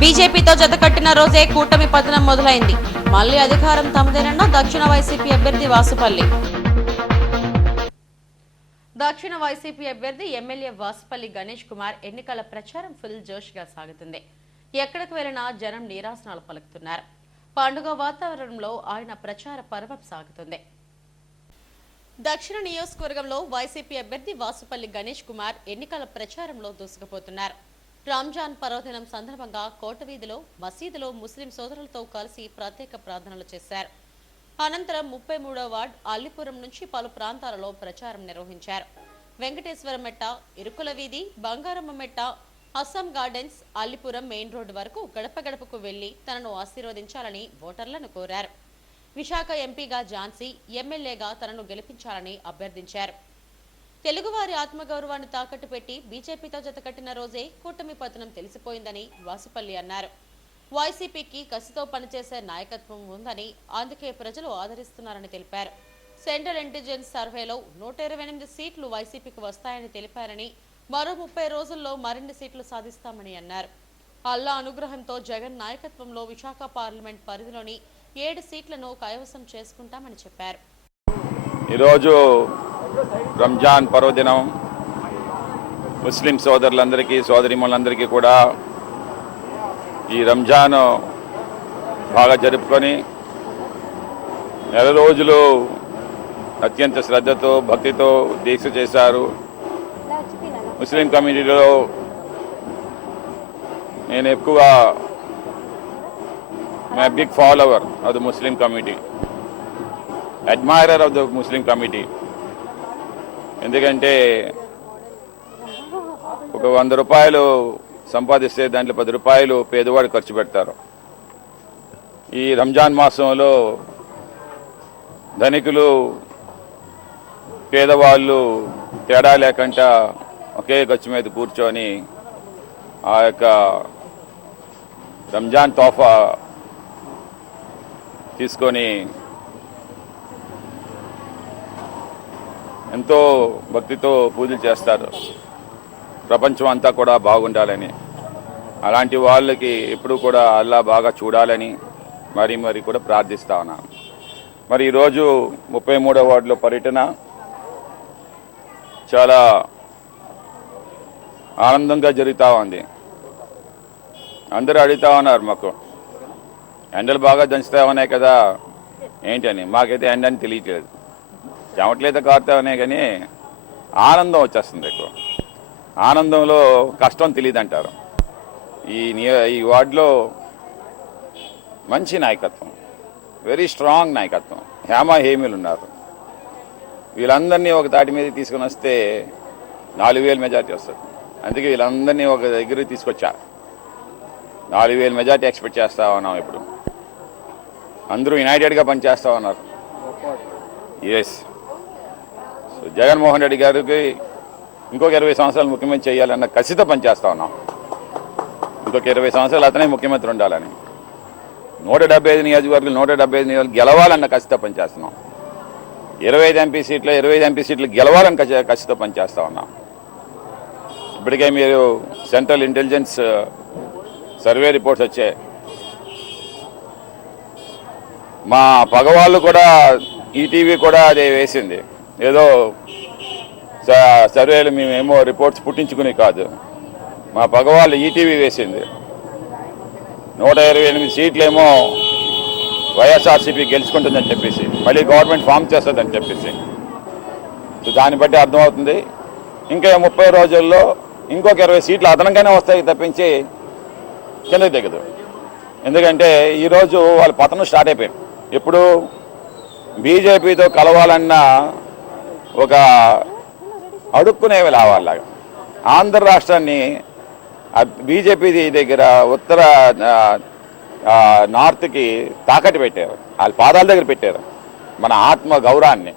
బీజేపీతో జతకట్టిన రోజే కూటమి పతనం మొదలైంది. మళ్లీ అధికారం తమదేనన్న దక్షిణ వైసీపీ అభ్యర్థి వాసుపల్లి. దక్షిణ వైసీపీ అభ్యర్థి ఎమ్మెల్యే వాసుపల్లి గణేష్ కుమార్ ఎన్నికల ప్రచారం ఫుల్ జోష్ గా సాగుతుంది. ఎక్కడికి వెళ్లినా జనం నీరాసనాలు పలుకుతున్నారు. పండుగ వాతావరణంలో ఆయన ప్రచార పర్వం సాగుతుంది. దక్షిణ నియోజకవర్గంలో వైసీపీ అభ్యర్థి వాసుపల్లి గణేష్ కుమార్ ఎన్నికల ప్రచారంలో దూసుకుపోతున్నారు. రంజాన్ పర్వదినం సందర్భంగా కోటవీధిలో మసీదులో ముస్లిం సోదరులతో కలిసి ప్రత్యేక ప్రార్థనలు చేశారు. అనంతరం 33వ వార్డు అల్లిపురం నుంచి పలు ప్రాంతాలలో ప్రచారం నిర్వహించారు. వెంకటేశ్వరం మెట్ట, ఇరుకుల వీధి, బంగారమ్మ మెట్ట, Assam gardens, Allipuram main road వరకు గడప గడపకు వెళ్లి తనను ఆశీర్వదించాలని ఓటర్లను కోరారు. విశాఖ ఎంపీగా ఝాన్సీ, ఎమ్మెల్యేగా తనను గెలిపించాలని అభ్యర్థించారు. తెలుగువారి ఆత్మగౌరవాన్ని తాకట్టు పెట్టి బీజేపీతో జతకట్టిన రోజే కూటమి పతనం తెలిసిపోయిందని వాసుపల్లి అన్నారు. వైసీపీకి కసితో పనిచేసే నాయకత్వం ఉందని, అందుకే ప్రజలు ఆదరిస్తున్నారని తెలిపారు. సెంట్రల్ ఇంటెలిజెన్స్ సర్వేలో 128 సీట్లు వైసీపీకి వస్తాయని తెలిపారని, మరో 30 రోజుల్లో మరిన్ని సీట్లు సాధిస్తామని అన్నారు. అల్లా అనుగ్రహంతో జగన్ నాయకత్వంలో విశాఖ పార్లమెంట్ పరిధిలోని 7 సీట్లను కైవసం చేసుకుంటామని చెప్పారు. ఈరోజు రంజాన్ పర్వదినం ముస్లిం సోదరులందరికీ సోదరిమణులందరికీ కూడా ఈ రంజాన్ బాగా జరుపుకొని నెల రోజులు అత్యంత శ్రద్ధతో భక్తితో దీక్ష చేశారు. ముస్లిం కమ్యూనిటీలో నేను ఎక్కువ big follower of the Muslim community, admirer of the Muslim community. ఎందుకంటే ఒక 100 రూపాయలు సంపాదిస్తే దాంట్లో 10 రూపాయలు పేదవాడు ఖర్చు పెడతారు. ఈ రంజాన్ మాసంలో ధనికులు పేదవాళ్ళు తేడా లేకుండా ఒకే ఖర్చు మీద కూర్చొని ఆ యొక్క రంజాన్ తోఫా తీసుకొని ఎంతో భక్తితో పూజలు చేస్తారు. ప్రపంచం అంతా కూడా బాగుండాలని, అలాంటి వాళ్ళకి ఎప్పుడు కూడా అల్లా బాగా చూడాలని మరి కూడా ప్రార్థిస్తా ఉన్నాను. మరి ఈరోజు 33వ వార్డులో పర్యటన చాలా ఆనందంగా జరుగుతూ ఉంది. అందరూ అడుగుతూ ఉన్నారు, మాకు ఎండలు బాగా దంచుతా ఉన్నాయి కదా ఏంటని. మాకైతే ఎండ అని తెలియట్లేదు, చెమట్లయితే కారుతా ఉన్నాయి, కానీ ఆనందం వచ్చేస్తుంది ఎక్కువ. ఆనందంలో కష్టం తెలియదు అంటారు. ఈ వార్డులో మంచి నాయకత్వం, వెరీ స్ట్రాంగ్ నాయకత్వం, హేమీలు ఉన్నారు. వీళ్ళందరినీ ఒక తాటి మీద తీసుకుని వస్తే 4000 మెజార్టీ వస్తుంది. అందుకే వీళ్ళందరినీ ఒక దగ్గరికి తీసుకొచ్చా. 4000 మెజార్టీ ఎక్స్పెక్ట్ చేస్తా ఉన్నాం. ఇప్పుడు అందరూ యునైటెడ్గా పనిచేస్తూ ఉన్నారు. ఎస్, సో జగన్మోహన్ రెడ్డి గారికి ఇంకొక 20 సంవత్సరాలు ముఖ్యమంత్రి చేయాలన్న కసితో పనిచేస్తూ ఉన్నాం. ఇంకొక 20 సంవత్సరాలు అతనే ముఖ్యమంత్రి ఉండాలని, 175 నియోజకవర్గాలు 175 నియోజకవర్గాలు గెలవాలన్న కసితో పనిచేస్తున్నాం. 25 ఎంపీ సీట్లు గెలవాలని కసితో పనిచేస్తూ ఉన్నాం. ఇప్పటికే మీరు సెంట్రల్ ఇంటెలిజెన్స్ సర్వే రిపోర్ట్స్ వచ్చాయి. మా పగవాళ్ళు కూడా ఈటీవీ కూడా అదే వేసింది. ఏదో సర్వేలు మేమేమో రిపోర్ట్స్ పుట్టించుకుని కాదు, మా పగవాళ్ళు ఈటీవీ వేసింది. 128 సీట్లేమో వైఎస్ఆర్సీపీ గెలుచుకుంటుందని చెప్పేసి, మళ్ళీ గవర్నమెంట్ ఫామ్ చేస్తుందని చెప్పేసి. సో దాన్ని బట్టి అర్థమవుతుంది ఇంకా 30 రోజుల్లో ఇంకొక 20 సీట్లు అదనంగానే వస్తాయి తప్పించి కిందకి దిగదు. ఎందుకంటే ఈరోజు వాళ్ళ పతనం స్టార్ట్ అయిపోయింది. ఇప్పుడు బీజేపీతో కలవాలన్న ఒక అడుక్కునేవి లావాలాగా ఆంధ్ర రాష్ట్రాన్ని బీజేపీ దగ్గర ఉత్తర నార్త్కి తాకట్టు పెట్టారు, వాళ్ళ పాదాల దగ్గర పెట్టారు మన ఆత్మ గౌరవాన్ని.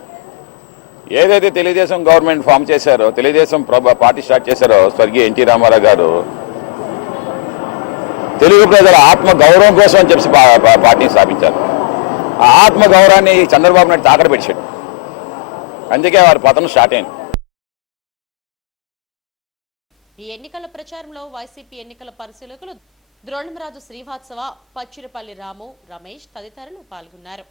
ఏదైతే తెలుగుదేశం గవర్నమెంట్ ఫామ్ చేశారో, తెలుగుదేశం పార్టీ స్టార్ట్ చేశారో స్వర్గీయ ఎన్టీ రామారావు గారు, తెలుగు ప్రజల ఆత్మ గౌరవం కోసం అని చెప్పి పార్టీని స్థాపించారు. ఆ ఆత్మ గౌరవాన్ని చంద్రబాబు నాయుడు తాకట్టు పెట్టాడు. అందుకే వారి పతనం స్టార్ట్ అయింది. ఈ ఎన్నికల ప్రచారంలో వైసీపీ ఎన్నికల పరిశీలకులు ద్రోణంరాజు శ్రీవాత్సవ, పచ్చిరపల్లి రాము, రమేష్ తదితరులు పాల్గొన్నారు.